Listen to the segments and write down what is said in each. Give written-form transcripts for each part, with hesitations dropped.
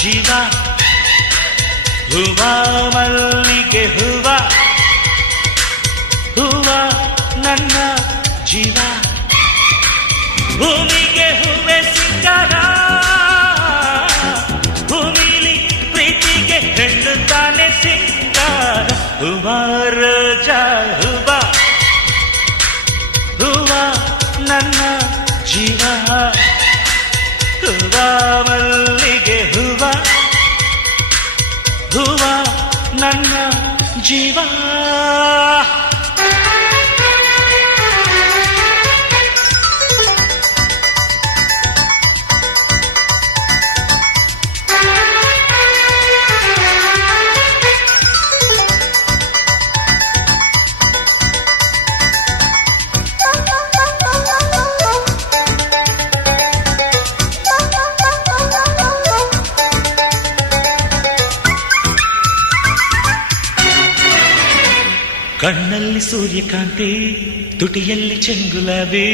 ಜೀವ ಹೂವ ಮಲ್ಲಿಗೆ ಹೂವ ಹೂವ ನನ್ನ ಜೀವ ಭೂಮಿಗೆ ಹೂವೆ ಸಿಂಗಾರ ಭೂಮಿಲಿ ಪ್ರೀತಿಗೆ ಹೆಣ್ಣು ತಾನೆ ಸಿಂಗಾರ ಹೂವ ರೋಜಾ ಹೂವ ಹೂವ ನನ್ನ ಜೀವ ಹೂವ ಮಲ್ಲಿಗೆ ಹೂವ ಹೂವ ನನ್ನ ಜೀವ ಕಣ್ಣಲ್ಲಿ ಸೂರ್ಯಕಾಂತಿ ತುಟಿಯಲ್ಲಿ ಚೆಂಗುಲಾಬಿ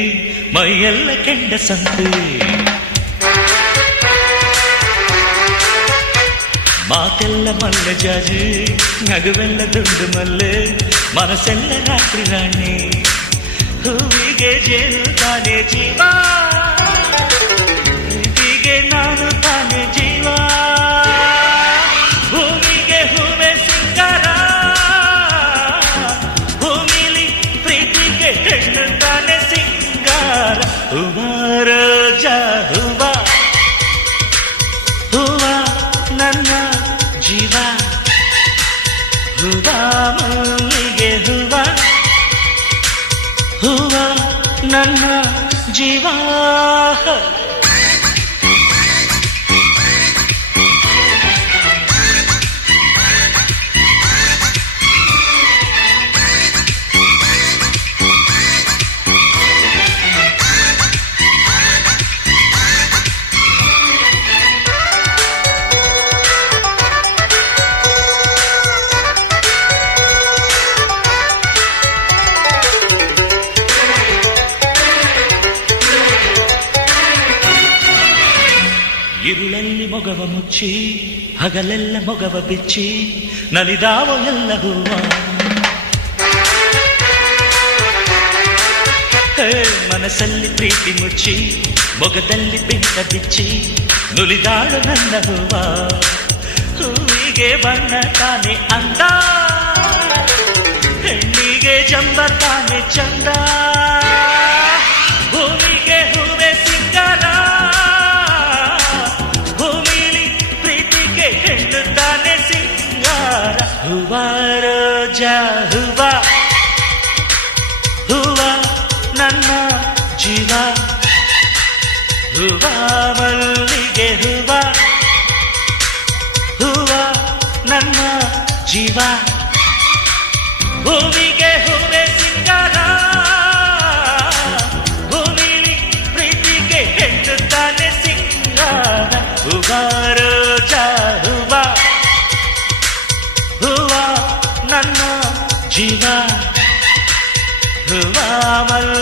ಮೈಯೆಲ್ಲ ಕೆಂಡ ಸಂತೆ ಮಾತೆಲ್ಲ ಮಲ್ಲ ಜಾಜಿ ನಗುವೆಲ್ಲ ದುಂಡು ಮಲ್ಲೆ ಮನಸ್ಸೆಲ್ಲ ರಾತ್ರಿ ರಾಣಿ ಹೂವಿಗೆ ಜೇನು ತಾನೇ ಜೀವ ಹೀಗೆ ನಾನು ತಾನೇ ಜೀವ ಭೂಮಿಗೆ ಹೂವೆ ಸಿಂಗಾರ ಹೆಣ್ಣು ತಾನೆ ಸಿಂಗಾರ ಹೂವ ರೋಜಾ ಹೂವ ಹೂವ ನನ್ನ ಜೀವ ಹೂವ ಮಲ್ಲಿಗೆ ಹೂವ ಹೂವ ನನ್ನ ಜೀವ ഇരുളಲ್ಲಿ ಮೊಗವ ಮುಚ್ಚಿ ಹಗಲೆಲ್ಲ ಮೊಗವ ಬಿಚ್ಚಿ ನಲಿದಾವ ಎಲ್ಲ ಹೂವ ಮನಸ್ಸಲ್ಲಿ ಪ್ರೀತಿ ಮುಚ್ಚಿ ಮೊಗದಲ್ಲಿ ಬೆಂಕ ಬಿಚ್ಚಿ ನುಲಿದಾಳು ನನ್ನ ಹೂವ ಹೂವಿಗೆ ಬಣ್ಣ ತಾನೆ ಅಂದ ಹೆಣ್ಣಿಗೆ ಜಂಬ ತಾನೆ ಚಂದ ಭೂಮಿಗೆ ಹೂವೆ ಸಿಂಗಾರ ಹೆಣ್ಣು ತಾನೆ ಸಿಂಗಾರ ಹೂವ ರೋಜಾ ಹೂವ ಹೂವ ನನ್ನ ಜೀವ ಹೂವ ಮಲ್ಲಿಗೆ ಹೂವ ಹೂವ ನನ್ನ ಜೀವ ಭೂಮಿಗೆ ಹೂವೆ ಸಿಂಗಾರ ಭೂಮಿಲಿ ಪ್ರೀತಿಗೆ ಹೆಣ್ಣು ತಾನೆ ಸಿಂಗಾರ ಹೂವ ರೋಜಾ ಹೂವ ಹೂವ ನನ್ನ ಜೀವ ಹೂವ ಮಲ್ಲ